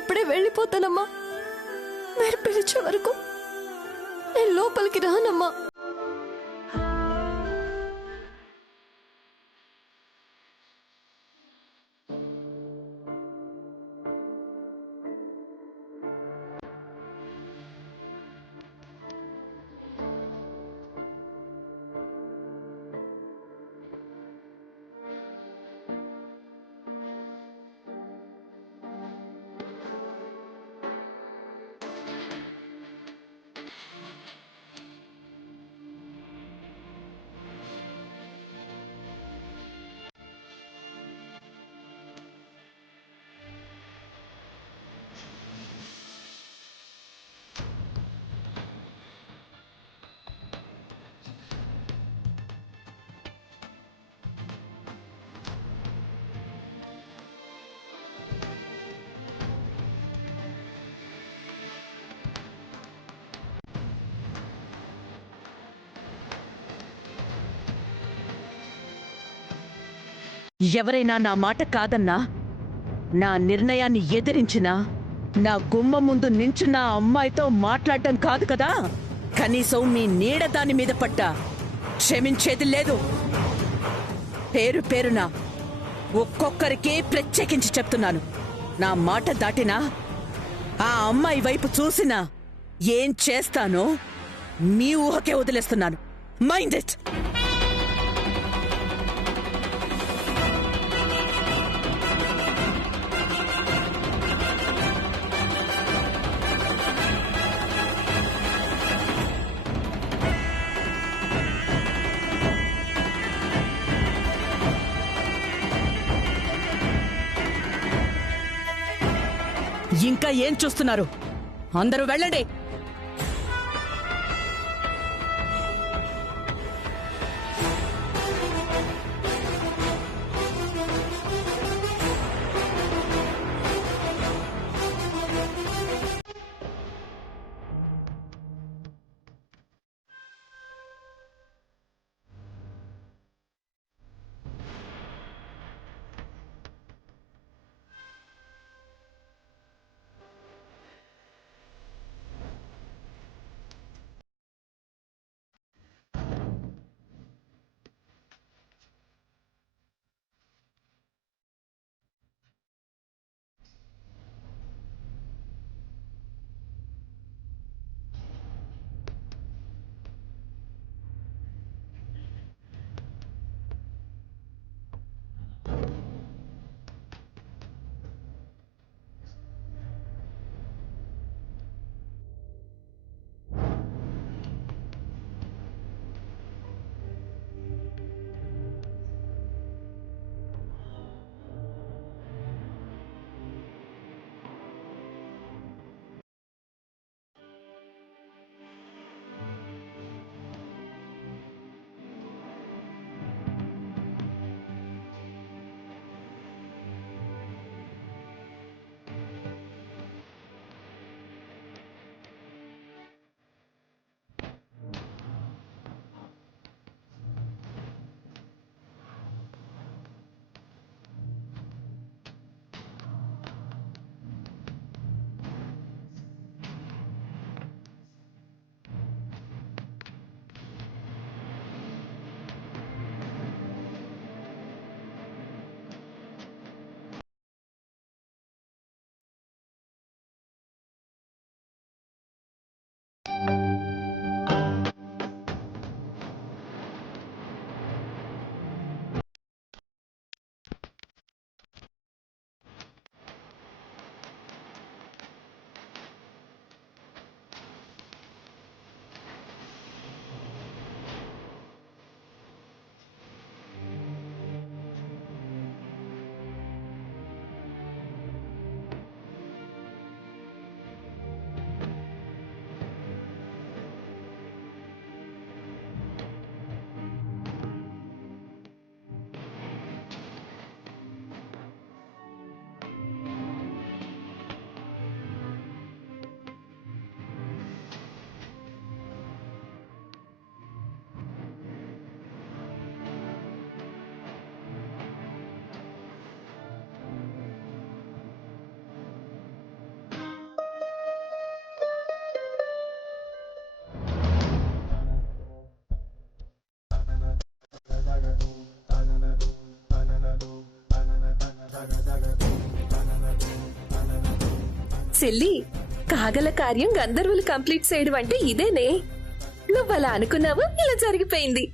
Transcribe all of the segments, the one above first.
ఇప్పుడే వెళ్ళిపోతానమ్మా. మీరు పిలిచే వరకు నేను లోపలికి రానమ్మా. ఎవరైనా నా మాట కాదన్నా, నా నిర్ణయాన్ని ఎదిరించినా, నా గుమ్మం ముందు నించున్న అమ్మాయితో మాట్లాడటం కాదు కదా, కనీసం మీ నీడ దాని మీద పడ్డా క్షమించేది లేదు. పేరు పేరున ఒక్కొక్కరికి ప్రత్యేకించి చెప్తున్నాను. నా మాట దాటినా, ఆ అమ్మాయి వైపు చూసినా ఏం చేస్తానో మీ ఊహకే వదిలేస్తున్నాను. Mind it. ఇంకా ఏం చూస్తున్నారు? అందరూ వెళ్ళండి. చెల్లి, కాగల కార్యం గంధర్వులు కంప్లీట్ చేయడం అంటే ఇదేనే. నువ్వలా అనుకున్నావు, ఇలా జరిగిపోయింది.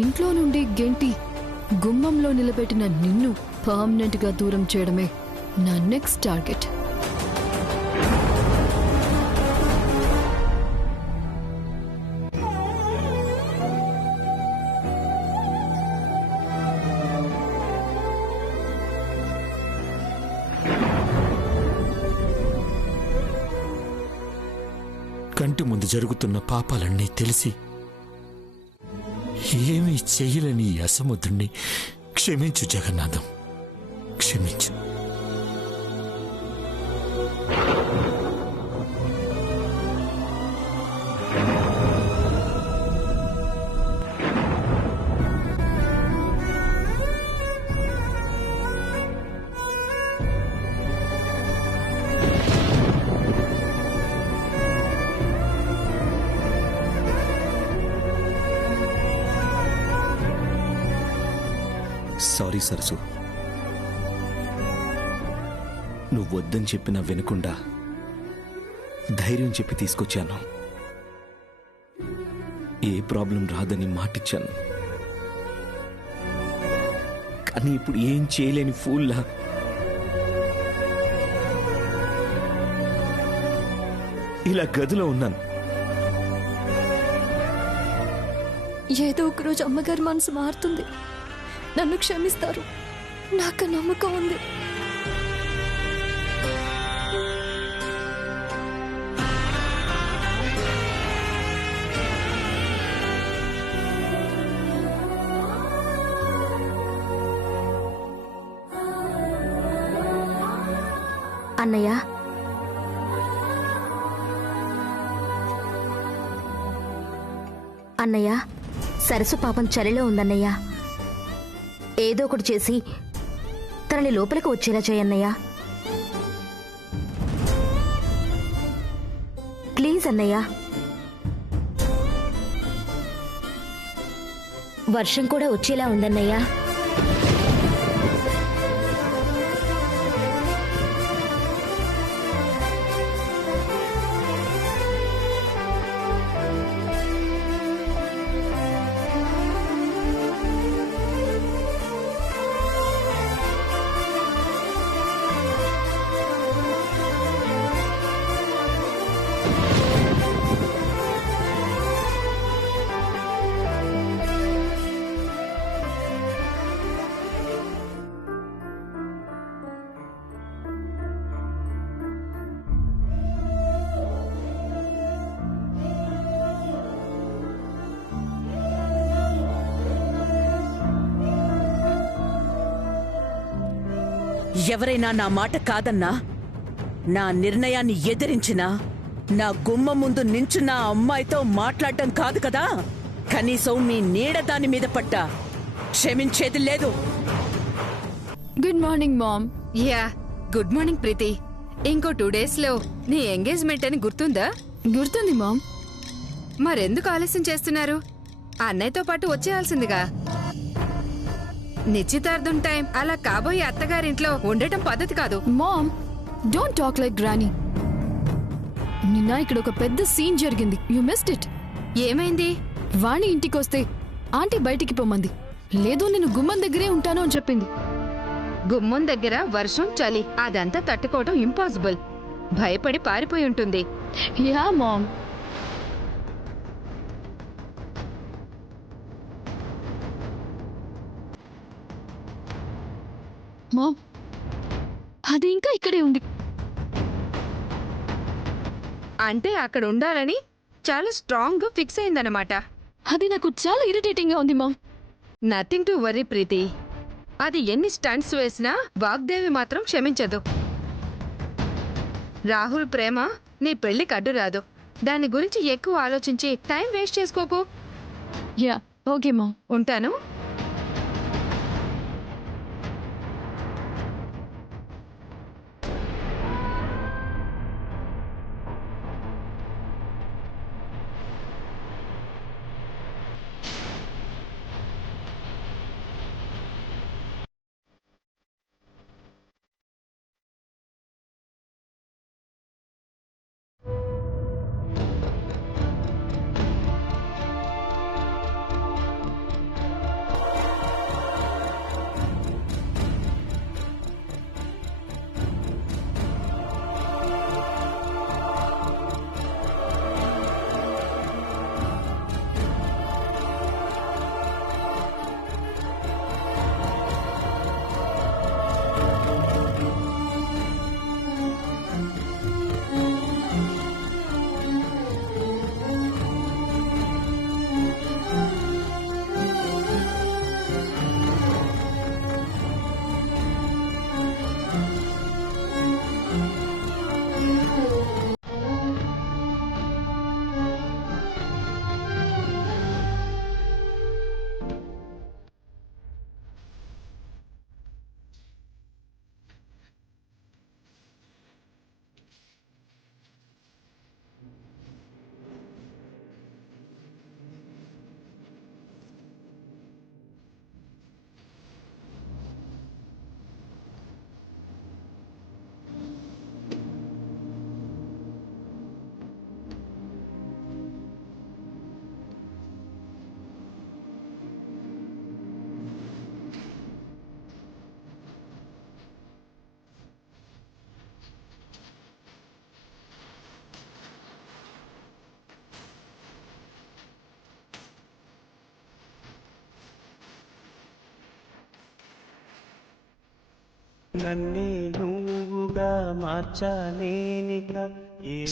ఇంట్లో నుండి గెంటి గుమ్మంలో నిలబెట్టిన నిన్ను పర్మనెంట్ గా దూరం చేయడమే నా నెక్స్ట్ టార్గెట్. కంటి ముందు జరుగుతున్న పాపాలన్నీ తెలిసి ఏమీ చెయ్యలేని ఈ అసముద్రుణ్ణి క్షమించు జగన్నాథం, క్షమించు. సారీ సరసు, నువ్వు వద్దని చెప్పినా వినకుండా ధైర్యం చెప్పి తీసుకొచ్చాను. ఏ ప్రాబ్లం రాదని మాటిచ్చాను, కానీ ఇప్పుడు ఏం చేయలేని ఫూల్లా ఇలా గదిలో ఉన్నాను. ఏదో ఒకరోజు అమ్మగారి మనసు మారుతుంది, నన్ను క్షమిస్తారు, నాకు నమ్మకం ఉంది. అన్నయ్య, అన్నయ్య, సరసు పాపం చలిలో ఉందన్నయ్య. ఏదో ఒకటి చేసి తనని లోపలికి వచ్చేలా చేయన్నయ్యా. ప్లీజ్ అన్నయ్య. వర్షం కూడా వచ్చేలా ఉందన్నయ్యా. ఎవరైనా నా మాట కాదన్నా, నా నిర్ణయాన్ని ఎదిరించినా, నా గుమ్మం ముందు నించున్న ఆ అమ్మాయితో మాట్లాడటం కాదు కదా, కనీసం మీ నీడ దాని మీద పట్టా క్షమించేది లేదు. Good morning ma'am. Yeah, good morning Preethi. ఇంకో 2 days లో నీ ఎంగేజ్మెంట్ అని గుర్తుందా? గుర్తుంది మామ్. మరెందుకు ఆలస్యం చేస్తున్నారు? అన్నయ్యతో పాటు వచ్చేయాల్సిందిగా. నిశ్చితార్థం టైం అలా కాబోయే అత్తగారింట్లో ఉండటం పద్ధతి కాదు. Mom, don't talk like granny. నిన్న ఇక్కడ ఒక పెద్ద సీన్ జరిగింది. You missed it. ఏమైంది? వాణి ఇంటికొస్తే ఆంటీ బయటికి పొమ్మంది. లేదు, నేను గుమ్మం దగ్గరే ఉంటాను అని చెప్పింది. గుమ్మం దగ్గర వర్షం, చలి అదంతా తట్టుకోవడం ఇంపాసిబుల్. భయపడి పారిపోయి ఉంటుంది. Yeah ma'am. మామ్, అది ఇంకా ఇక్కడే ఉంది. అంటే అక్కడ ఉండాలని చాలా స్ట్రాంగ్ గా ఫిక్స్ అయిందన్నమాట. అది నాకు చాలా ఇరిటేటింగ్ గా ఉంది మామ్. నథింగ్ టు వరీ ప్రీతి. అది ఎన్ని స్టంట్స్ వేసినా వాగ్దేవి మాత్రం క్షమించదు. రాహుల్ ప్రేమ నీ పెళ్లికి అడ్డు రాదు. దాని గురించి ఎక్కువ ఆలోచించి టైం వేస్ట్ చేసుకోకు. Yeah, okay ma'am. ఉంటాను.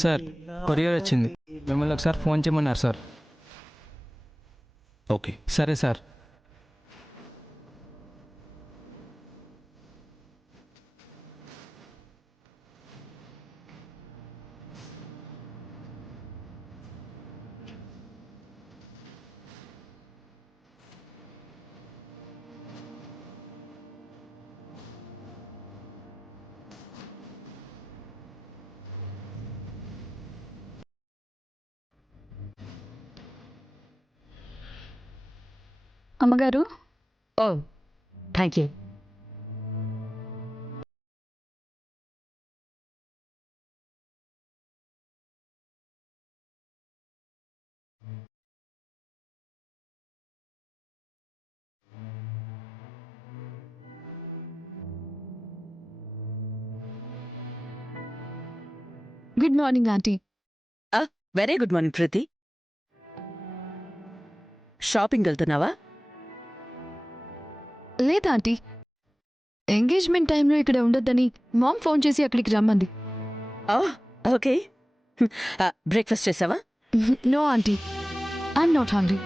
సార్ కొరియర్ వచ్చింది, మిమ్మల్ని ఒకసారి ఫోన్ చేయమన్నారు సార్. ఓకే. సరే సార్. అమ్మగారు, oh thank you. Good morning aunty. Very good morning Preethi. Shopping వెళ్తున్నావా? లేదా ఆంటీ, ఎంగేజ్మెంట్ టైంలో ఇక్కడ ఉండొద్దని మామ్ ఫోన్ చేసి అక్కడికి రమ్మంది. ఓకే. బ్రేక్ఫాస్ట్ చేసావా? No aunty, I'm not hungry.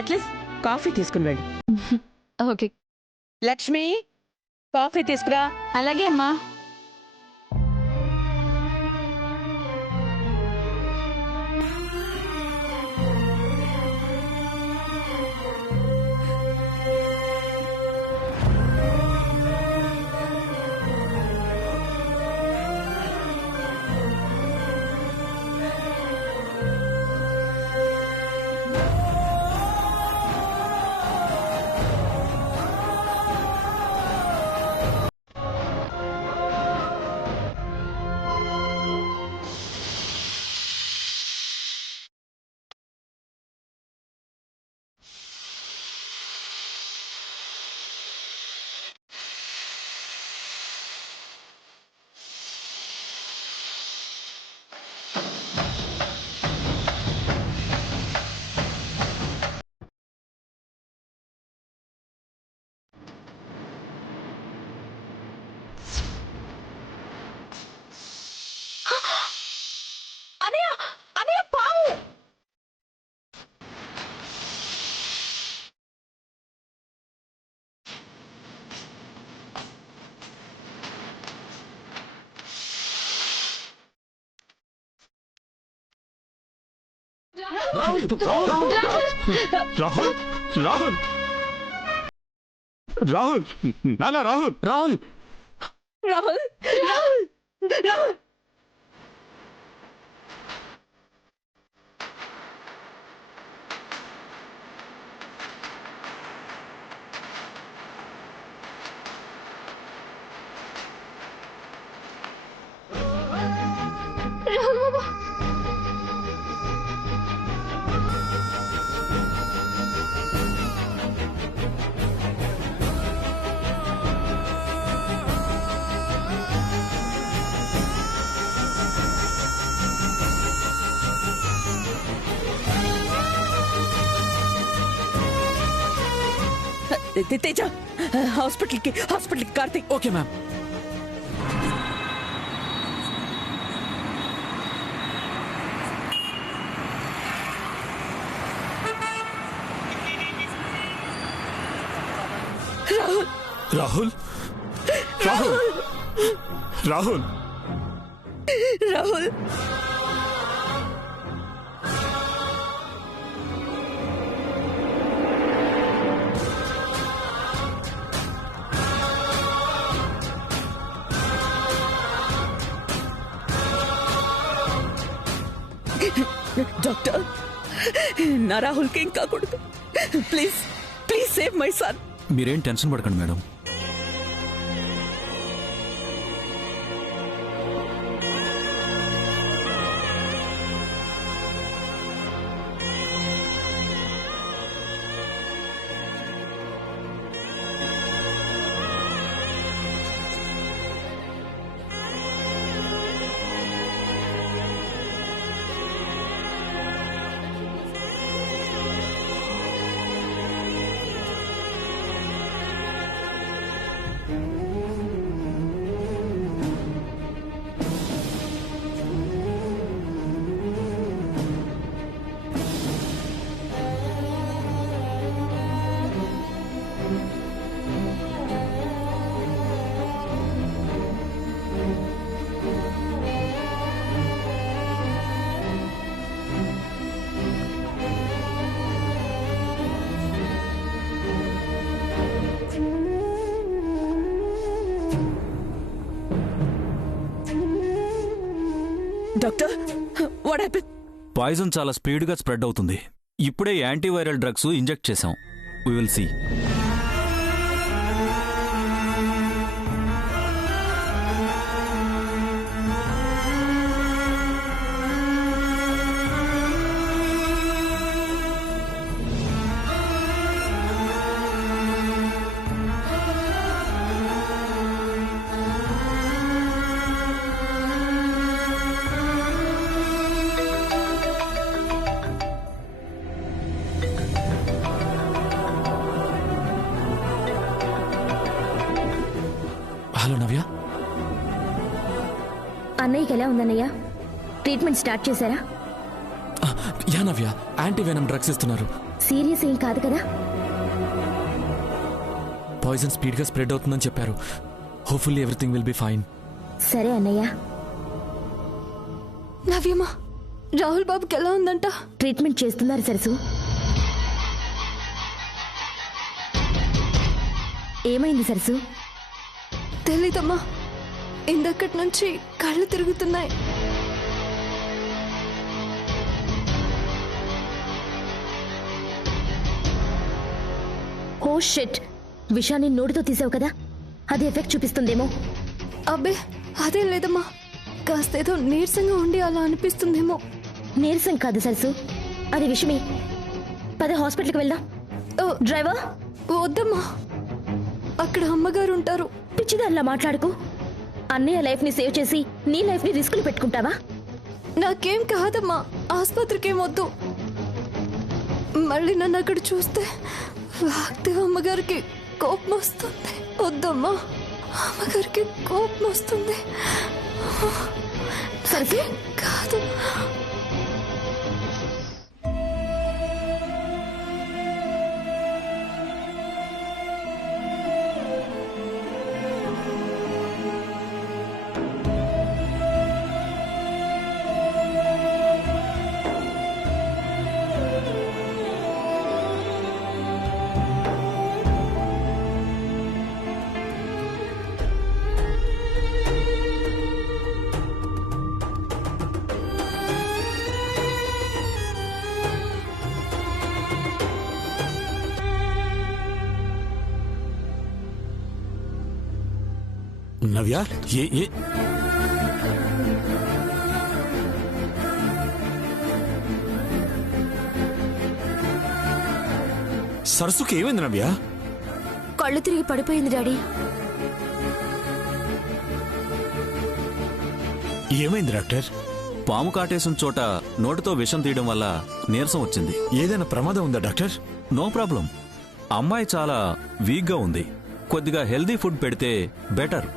At least coffee తీసుకుని వెళ్ళి. ఓకే. లక్ష్మి, కాఫీ తీసుకురా. అలాగే అమ్మా. రాహుల్, రాహుల్, రాహుల్, నానా రాహుల్, రాహుల్, రాహుల్, రాహుల్, రాహుల్. తేజ, హాస్పిటల్కి Karthik. Okay ma'am. Rahul, Rahul, Rahul, Rahul. Doctor, నా రాహుల్కి ఏం కాకూడదు. Please please save my son. మీరేం టెన్షన్ పడకండి madam. Doctor what happen? Poison చాలా స్పీడ్గా స్ప్రెడ్ అవుతుంది. ఇప్పుడే యాంటీవైరల్ డ్రగ్స్ ఇంజెక్ట్ చేశాం. We will see. Hello Navya. అన్నయ్యకి ఎలా ఉందన్నయ్య? ట్రీట్మెంట్ స్టార్ట్ చేశారా? యా నవ్య, యాంటీవెనమ్ డ్రగ్స్ ఇస్తున్నారు. సీరియస్ ఏం కాదు కదా? పాయిజన్ స్పీడ్గా స్ప్రెడ్ అవుతుందని చెప్పారు. Hopefully everything will be fine. సరే అన్నయ్య. నవ్యమా, రాహుల్ బాబుకి ఎలా ఉందంట? ట్రీట్మెంట్ చేస్తున్నారు సరసు. ఏమైంది సరసు? తెలీదమ్మా, ఇందక్కడి నుంచి కళ్ళు తిరుగుతున్నాయి. ఓ షిట్, విషాన్ని నోటితో తీసావు కదా, అది ఎఫెక్ట్ చూపిస్తుందేమో. అబ్బే అదే లేదమ్మా, కాస్తేదో నీరసంగా ఉండి అలా అనిపిస్తుందేమో. నీరసం కాదు సరసు, అది విషమే. పద హాస్పిటల్కి వెళ్దాం. డ్రైవర్. వద్దమ్మా, అక్కడ అమ్మగారు ఉంటారు. పిచ్చిదానిలా మాట్లాడుకు. అన్నయ్య లైఫ్ ని సేవ్ చేసి నీ లైఫ్ ని రిస్కులు పెట్టుకుంటావా? నాకేం కాదమ్మా, ఆసుపత్రికి ఏమొద్దు. మళ్ళీ నన్ను అక్కడ చూస్తే వాగ్దేవ్ అమ్మగారికి కోపం వస్తుంది. వద్దమ్మా, అమ్మగారికి కోపం వస్తుంది. సరసు కాదు. నవ్య, సరస్సుకి ఏమైంది నవ్య? కళ్ళు తిరిగి పడిపోయింది డాడీ. ఏమైంది డాక్టర్? పాము కాటేసిన చోట నోటితో విషం తీయడం వల్ల నీరసం వచ్చింది. ఏదైనా ప్రమాదం ఉందా డాక్టర్? No problem. అమ్మాయి చాలా వీక్గా ఉంది. కొద్దిగా హెల్దీ ఫుడ్ పెడితే బెటర్.